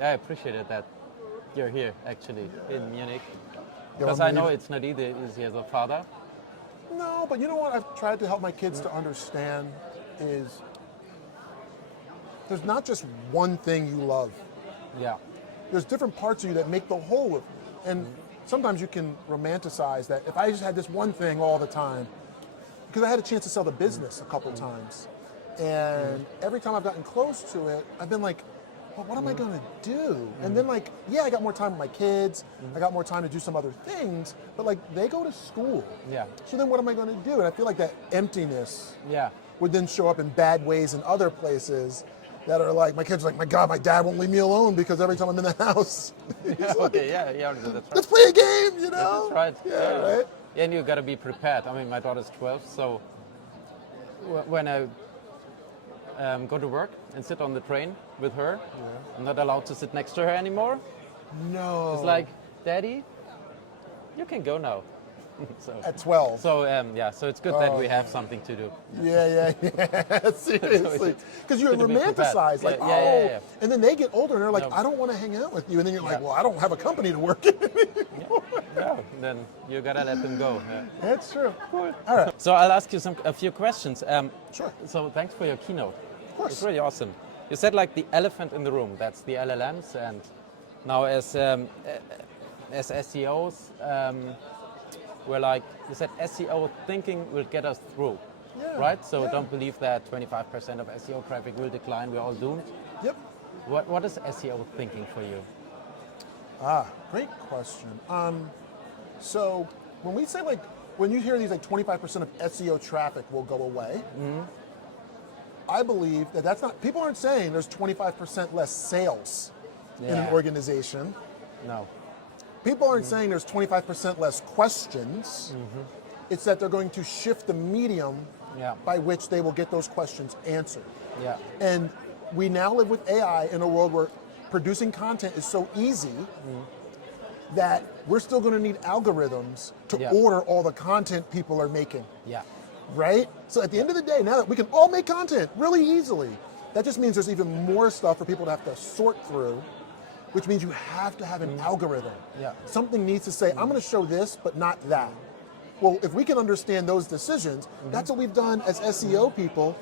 I appreciated that you're here, actually, in Munich. Yeah, Because I know it's not easy as a father. No, but you know what I've tried to help my kids to understand is there's not just one thing you love. Yeah. There's different parts of you that make the whole of you. And sometimes you can romanticize that if I just had this one thing all the time, because I had a chance to sell the business a couple times. And every time I've gotten close to it, I've been like, well, what am I going to do? And then like, yeah, I got more time with my kids. I got more time to do some other things, but like they go to school. Yeah. So then what am I going to do? And I feel like that emptiness Yeah. would then show up in bad ways in other places that are like, my kids are like, my God, my dad won't leave me alone because every time I'm in the house, he's like, Yeah, that's right. let's play a game, you know? That's right. Yeah, right? Yeah, and you got to be prepared. I mean, my daughter's 12, so when I go to work and sit on the train with her, I'm not allowed to sit next to her anymore. No. It's like, Daddy, you can go now. At 12. So so it's good that we have something to do. Yeah. Seriously. Because you romanticize, like, yeah. And then they get older and they're like, No. I don't want to hang out with you. And then you're like, well, I don't have a company to work in anymore. Yeah, then you gotta let them go. Yeah. That's true. Cool. All right. So I'll ask you a few questions. Sure. So thanks for your keynote. Of course. It's really awesome. You said like the elephant in the room. That's the LLMs, and now as SEOs, we're like you said, SEO thinking will get us through. Yeah. Right. So yeah. don't believe that 25% of SEO traffic will decline. We're all doomed. Yep. What is SEO thinking for you? Great question. So when we say when you hear these 25% of SEO traffic will go away, I believe that's not, people aren't saying there's 25% less sales in an organization. No. People aren't saying there's 25% less questions. It's that they're going to shift the medium by which they will get those questions answered. Yeah. And we now live with AI in a world where producing content is so easy that we're still going to need algorithms to order all the content people are making. Yeah. Right? So at the end of the day, now that we can all make content really easily, that just means there's even more stuff for people to have to sort through, which means you have to have an algorithm. Yeah. Something needs to say, I'm going to show this, but not that. Well, if we can understand those decisions, that's what we've done as SEO people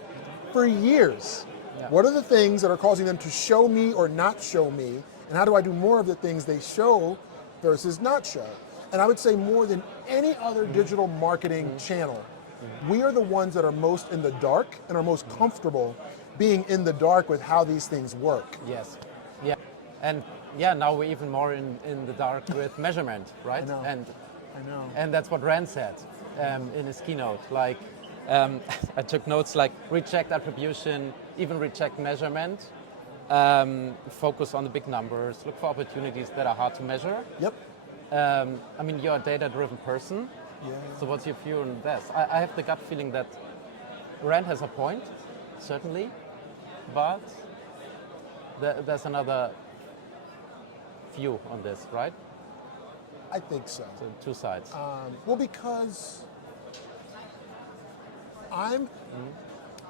for years. Yeah. What are the things that are causing them to show me or not show me? And how do I do more of the things they show versus not show? And I would say more than any other digital marketing channel, we are the ones that are most in the dark and are most comfortable being in the dark with how these things work. Yes. Yeah. And now we're even more in the dark with measurement, right? I know. And that's what Rand said in his keynote. Like, I took notes like reject attribution, even reject measurement, focus on the big numbers, look for opportunities that are hard to measure. Yep. I mean, you're a data-driven person. Yeah. So what's your view on this? I have the gut feeling that Rand has a point, certainly, but there's another view on this, right? I think so. So two sides. Well, because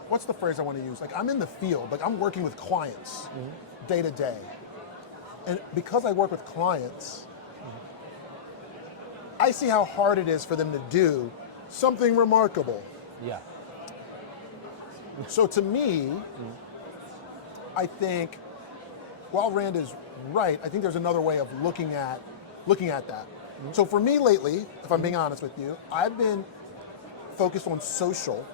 what's the phrase I want to use? Like, I'm in the field, like I'm working with clients day to day. And because I work with clients, I see how hard it is for them to do something remarkable. Yeah. So to me, I think, while Rand is right, I think there's another way of looking at that. So for me lately, if I'm being honest with you, I've been focused on social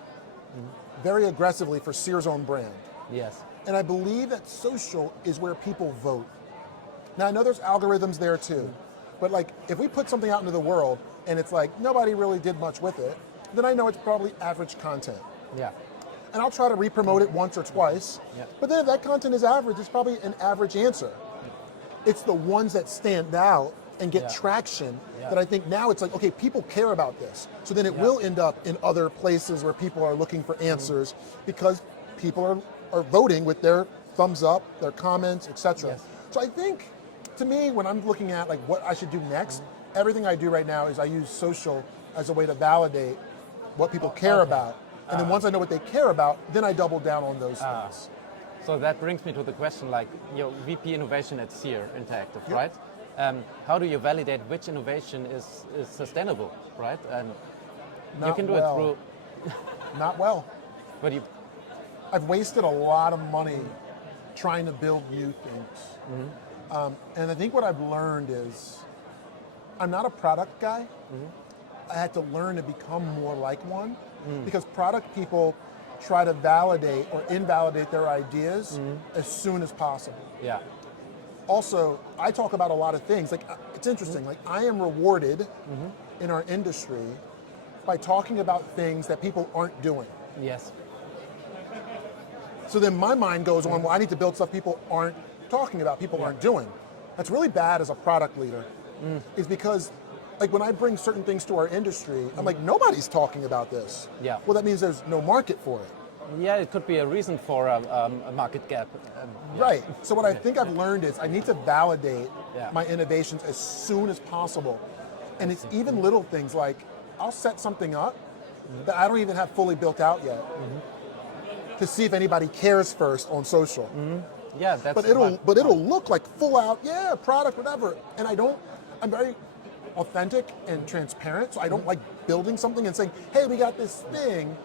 very aggressively for Seer's own brand. Yes. And I believe that social is where people vote. Now I know there's algorithms there too, but like if we put something out into the world and it's like nobody really did much with it, then I know it's probably average content. Yeah. And I'll try to re-promote it once or twice. Yeah. But then if that content is average, it's probably an average answer. It's the ones that stand out and get traction that I think now it's like, okay, people care about this. So then it will end up in other places where people are looking for answers because people are voting with their thumbs up, their comments, etc. Yes. So I think, to me, when I'm looking at like what I should do next, everything I do right now is I use social as a way to validate what people care about. And then once I know what they care about, then I double down on those things. So that brings me to the question, like, you're VP Innovation at Seer Interactive, Yep. right? How do you validate which innovation is sustainable, right? And you Not can do well. it through, Not well. but you, I've wasted a lot of money trying to build new things. And I think what I've learned is I'm not a product guy. I had to learn to become more like one because product people try to validate or invalidate their ideas as soon as possible. yeah, Also, I talk about a lot of things. Like, it's interesting. Like, I am rewarded in our industry by talking about things that people aren't doing. yes, So then my mind goes on, well, I need to build stuff people aren't talking about, people aren't doing. That's really bad as a product leader, is because, like, when I bring certain things to our industry, I'm like, nobody's talking about this. Yeah. Well, that means there's no market for it. yeah. It could be a reason for a market gap. Yeah. Right. So what I think I've learned is I need to validate Yeah. my innovations as soon as possible. And it's even little things like I'll set something up that I don't even have fully built out yet to see if anybody cares first on social. Yeah, that's. But it'll look like full out, yeah, product, whatever. And I'm very authentic and transparent, so I don't like building something and saying, hey, we got this thing.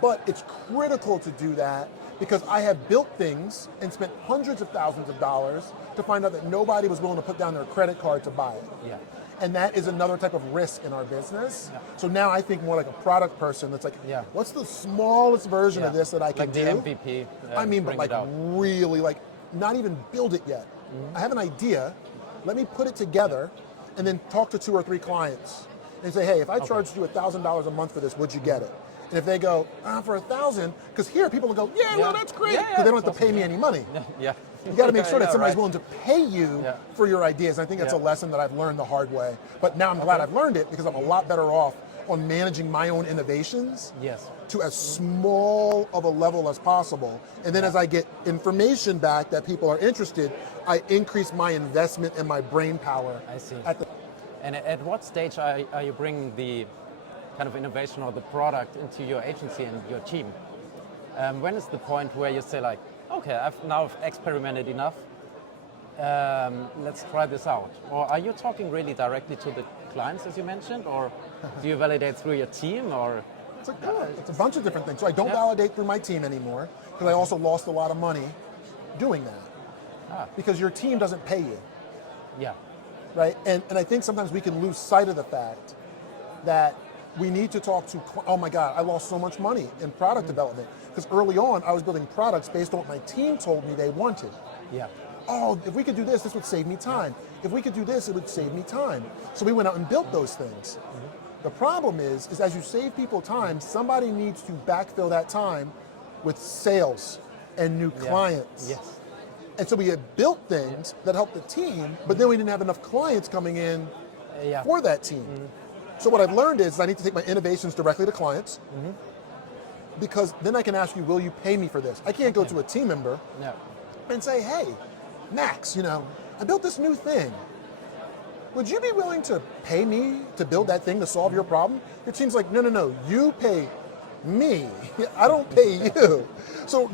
But it's critical to do that because I have built things and spent hundreds of thousands of dollars to find out that nobody was willing to put down their credit card to buy it. Yeah. And that is another type of risk in our business. Yeah. So now I think more like a product person that's like, Yeah. what's the smallest version of this that I can like do? the MVP. I mean, but bring like it out. really, like not even build it yet. I have an idea. Let me put it together and then talk to 2 or 3 clients and say, hey, if I charged you $1,000 a month for this, would you get it? And if they go, for $1,000, because here people will go, yeah, well, that's great, Yeah, because yeah, they don't have to awesome. pay me any money. Yeah. You got to make sure that somebody's right. willing to pay you Yeah. for your ideas. And I think that's a Yeah. lesson that I've learned the hard way. But now I'm glad I've learned it because I'm a lot better off on managing my own innovations Yes. to as small of a level as possible. And then as I get information back that people are interested, I increase my investment and my brain power. I see. At the, And at what stage are you bringing the kind of innovation or the product into your agency and your team? When is the point where you say like, okay, I've experimented enough, let's try this out? Or are you talking really directly to the clients as you mentioned, or do you validate through your team, or? it's a bunch of different things. So I don't validate through my team anymore because I also lost a lot of money doing that. Because your team doesn't pay you. Yeah. Right? And I think sometimes we can lose sight of the fact that we need to talk to, oh my God, I lost so much money in product development. Because early on, I was building products based on what my team told me they wanted. Yeah. Oh, if we could do this, this would save me time. If we could do this, it would save me time. So we went out and built those things. The problem is as you save people time, somebody needs to backfill that time with sales and new clients. Yes. And so we had built things that helped the team, but then we didn't have enough clients coming in for that team. So what I've learned is I need to take my innovations directly to clients because then I can ask you, will you pay me for this? I can't go to a team member and say, hey, Max, I built this new thing. Would you be willing to pay me to build that thing to solve your problem? Your team's like, no, you pay me. I don't pay you. So,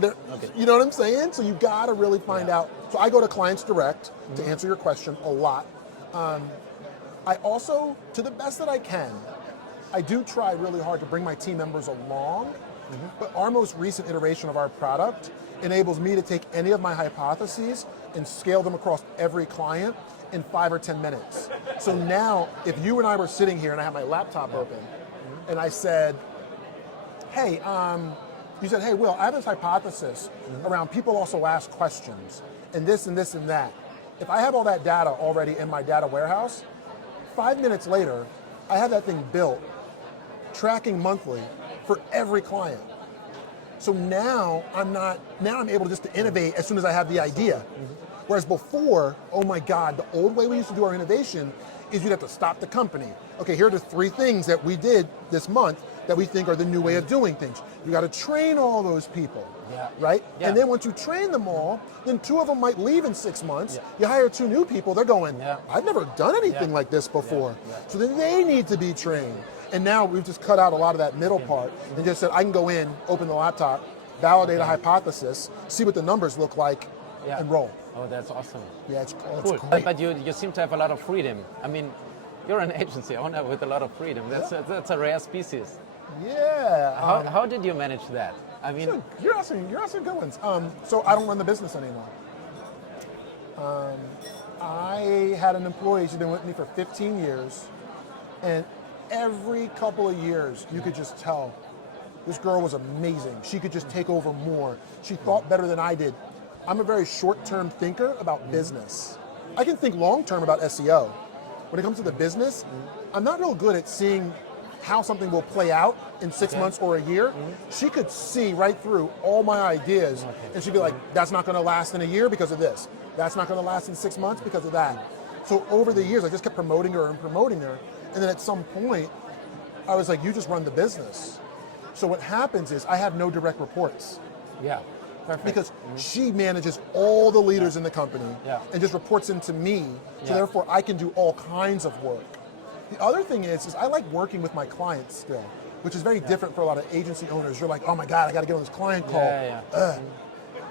you know what I'm saying? So you got to really find out. So I go to clients direct to answer your question a lot. I also, to the best that I can, I do try really hard to bring my team members along, but our most recent iteration of our product enables me to take any of my hypotheses and scale them across every client in 5 or 10 minutes. So now, if you and I were sitting here and I had my laptop open, and I said, hey, you said, hey, Wil, I have this hypothesis around people also ask questions, and this and this and that. If I have all that data already in my data warehouse, 5 minutes later, I have that thing built, tracking monthly for every client. So now I'm able just to innovate as soon as I have the idea. Whereas before, oh my God, the old way we used to do our innovation is you'd have to stop the company. Okay, here are the 3 things that we did this month that we think are the new way of doing things. You got to train all those people, right? Yeah. And then once you train them all, then 2 of them might leave in 6 months. You hire 2 new people, they're going, I've never done anything like this before. So then they need to be trained. And now we've just cut out a lot of that middle part and just said, I can go in, open the laptop, validate a hypothesis, see what the numbers look like, and roll. Oh, that's awesome. Yeah, it's Cool. great. But you seem to have a lot of freedom. I mean, you're an agency owner with a lot of freedom. That's a rare species. Yeah. How did you manage that? I mean, you're asking good ones. So I don't run the business anymore. I had an employee, she's been with me for 15 years, and every couple of years you could just tell this girl was amazing. She could just take over more. She thought better than I did. I'm a very short-term thinker about business. I can think long-term about SEO. When it comes to the business, I'm not real good at seeing how something will play out in 6 months or a year. She could see right through all my ideas, and she'd be like, that's not gonna last in a year because of this. That's not gonna last in 6 months because of that. So over the years, I just kept promoting her and promoting her, and then at some point, I was like, you just run the business. So what happens is I have no direct reports. yeah, perfect. Because she manages all the leaders in the company and just reports into me, so therefore I can do all kinds of work. The other thing is I like working with my clients still, which is very different for a lot of agency owners. You're like, oh my God, I got to get on this client call.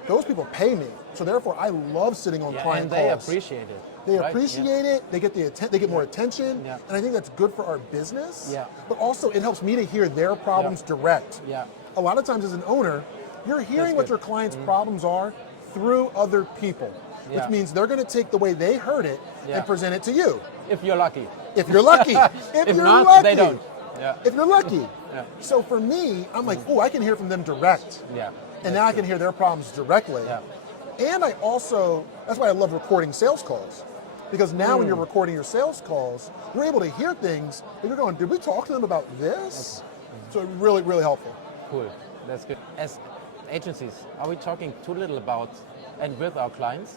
Those people pay me, so therefore I love sitting on client calls. And they appreciate it. They appreciate it. They get they get more attention, and I think that's good for our business. Yeah. But also it helps me to hear their problems direct. Yeah. A lot of times as an owner, you're hearing what your client's problems are through other people, which means they're going to take the way they heard it and present it to you. If you're lucky. If you're lucky. If not, they don't. Yeah. If you're lucky. Yeah. So for me, I'm like, oh, I can hear from them direct. Yeah. And now I can hear their problems directly. Yeah. And I also, that's why I love recording sales calls. Because now when you're recording your sales calls, you're able to hear things, and you're going, did we talk to them about this? So really, really helpful. Cool, that's good. As agencies, are we talking too little about and with our clients?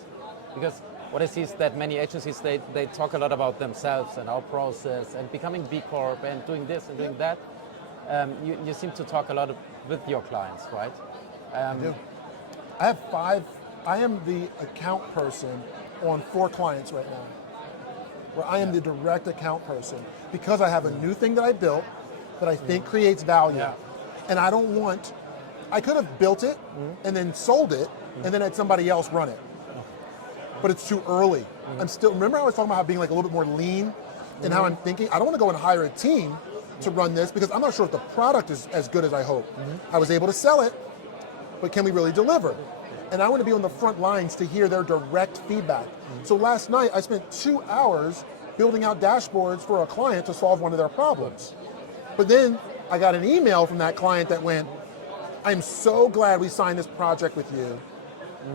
Because what I see is that many agencies, they talk a lot about themselves and our process and becoming B Corp and doing this and doing that. You seem to talk a lot with your clients, right? I do. I have 5, I am the account person on 4 clients right now, where I am the direct account person because I have a new thing that I built that I think creates value. And I don't want, I could have built it and then sold it and then had somebody else run it. But it's too early. I'm still, remember I was talking about how being like a little bit more lean and how I'm thinking? I don't want to go and hire a team to run this because I'm not sure if the product is as good as I hope. I was able to sell it, but can we really deliver? And I want to be on the front lines to hear their direct feedback. So last night I spent 2 hours building out dashboards for a client to solve one of their problems. But then I got an email from that client that went, I'm so glad we signed this project with you.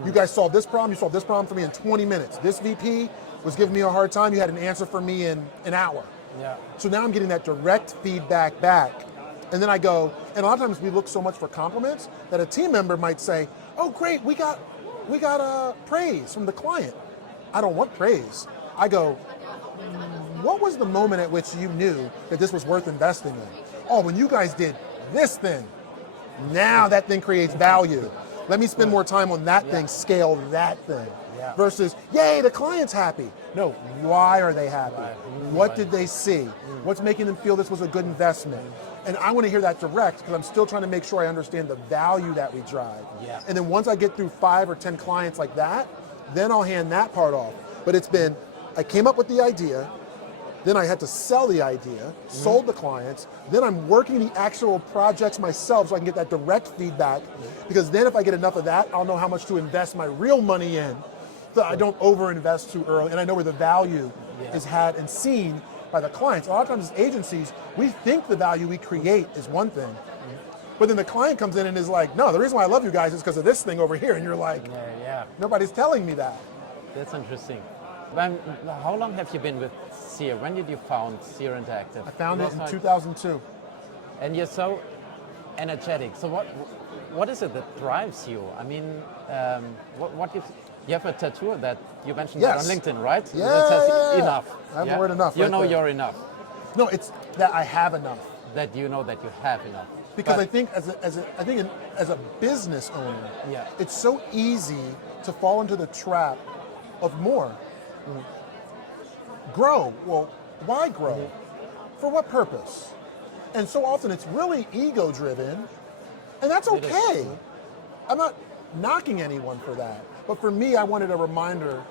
You guys solved this problem, you solved this problem for me in 20 minutes. This VP was giving me a hard time, you had an answer for me in an hour. So now I'm getting that direct feedback back. And then I go, and a lot of times we look so much for compliments that a team member might say, oh great, we got praise from the client. I don't want praise. I go, what was the moment at which you knew that this was worth investing in? Oh, when you guys did this thing. Now that thing creates value. Let me spend more time on that thing, scale that thing. Versus, yay, the client's happy. No, why are they happy? What did they see? What's making them feel this was a good investment? And I want to hear that direct because I'm still trying to make sure I understand the value that we drive. And then once I get through 5 or 10 clients like that, then I'll hand that part off. But it's been, I came up with the idea, then I had to sell the idea, sold the clients, then I'm working the actual projects myself so I can get that direct feedback, because then if I get enough of that, I'll know how much to invest my real money in, so I don't over-invest too early, and I know where the value is had and seen by the clients. A lot of times as agencies, we think the value we create is one thing, but then the client comes in and is like, no, the reason why I love you guys is because of this thing over here, and you're like, nobody's telling me that. That's interesting. How long have you been with Seer? When did you found Seer Interactive? I found it in 2002. And you're so energetic. So what is it that drives you? I mean, what if you have a tattoo that you mentioned that on LinkedIn, right? Yeah. That says enough. I have the word enough. You right know there. you're enough. No, it's that I have enough. That you know that you have enough. Because I think as a business owner, it's so easy to fall into the trap of more. Grow. Well, why grow? For what purpose? And so often it's really ego driven, and that's okay. I'm not knocking anyone for that. But for me, I wanted a reminder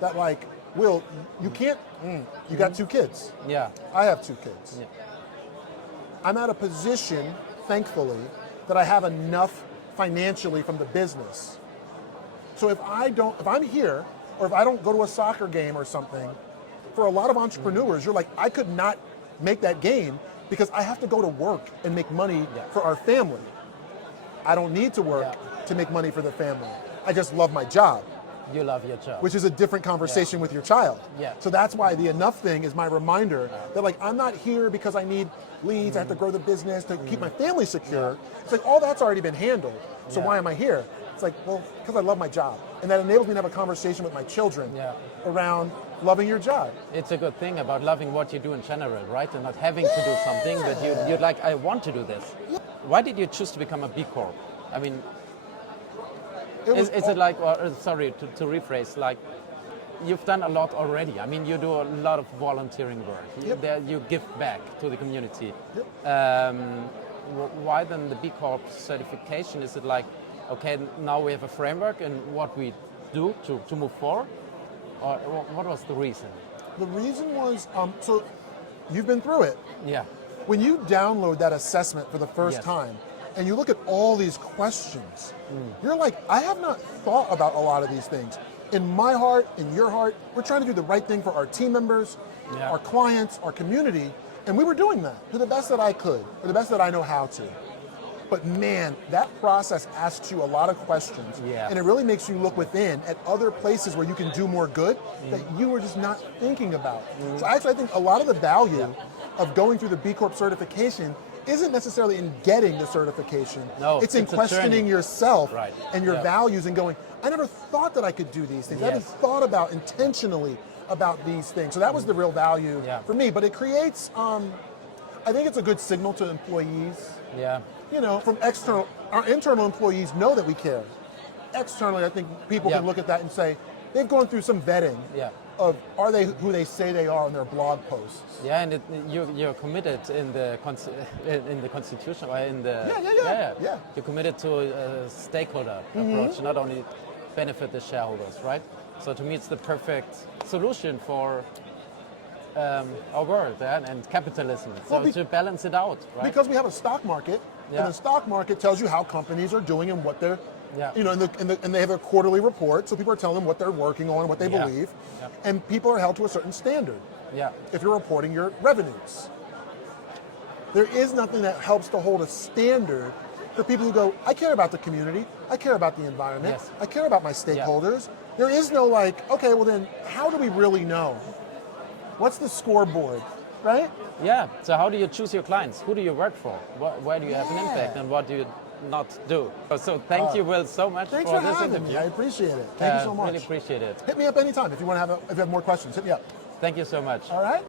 that like, Wil, you can't, you got 2 kids. Yeah. I have 2 kids. Yeah. I'm at a position, thankfully, that I have enough financially from the business. So if I'm here, or if I don't go to a soccer game or something, for a lot of entrepreneurs, you're like, I could not make that game because I have to go to work and make money for our family. I don't need to work to make money for the family. I just love my job. You love your job. Which is a different conversation with your child. Yeah. So that's why the enough thing is my reminder that like, I'm not here because I need leads, I have to grow the business to keep my family secure. It's like, all that's already been handled. So why am I here? It's like, well, because I love my job. And that enables me to have a conversation with my children around loving your job. It's a good thing about loving what you do in general, right? And not having to do something, but you're like, I want to do this. Why did you choose to become a B Corp? I mean, is it like, sorry, to rephrase, like, you've done a lot already. I mean, you do a lot of volunteering work. You give back to the community. Why then the B Corp certification? Is it like, okay, now we have a framework and what we do to move forward? Or what was the reason? The reason was, so you've been through it. Yeah. When you download that assessment for the first time, and you look at all these questions, you're like, I have not thought about a lot of these things. In my heart, in your heart, we're trying to do the right thing for our team members, our clients, our community, and we were doing that to the best that I could, or the best that I know how to. But man, that process asks you a lot of questions, and it really makes you look within at other places where you can do more good that you were just not thinking about. So actually, I think a lot of the value of going through the B Corp certification isn't necessarily in getting the certification. No, it's in questioning yourself and your values and going, I never thought that I could do these things. I haven't thought about intentionally about these things. So that was the real value for me. But it creates, I think it's a good signal to employees. Yeah. You know, from external, our internal employees know that we care. Externally, I think people can look at that and say, they've gone through some vetting of are they who they say they are in their blog posts. Yeah, and you're committed in the constitution, or in the You're committed to a stakeholder approach, not only benefit the shareholders, right? So to me, it's the perfect solution for our world and capitalism. So to balance it out, right? Because we have a stock market, and the stock market tells you how companies are doing and what they're, you know, and they have a quarterly report, so people are telling them what they're working on, what they believe, and people are held to a certain standard. If you're reporting your revenues, there is nothing that helps to hold a standard for people who go, I care about the community, I care about the environment, I care about my stakeholders. There is no like, okay, well then, how do we really know? What's the scoreboard, right? Yeah, so how do you choose your clients? Who do you work for? Where do you have an impact, and what do you not do? So thank you, Wil, so much for this interview. Me. I appreciate it. Thank you so much. Really appreciate it. Hit me up anytime if you want to if you have more questions. Hit me up. Thank you so much. All right.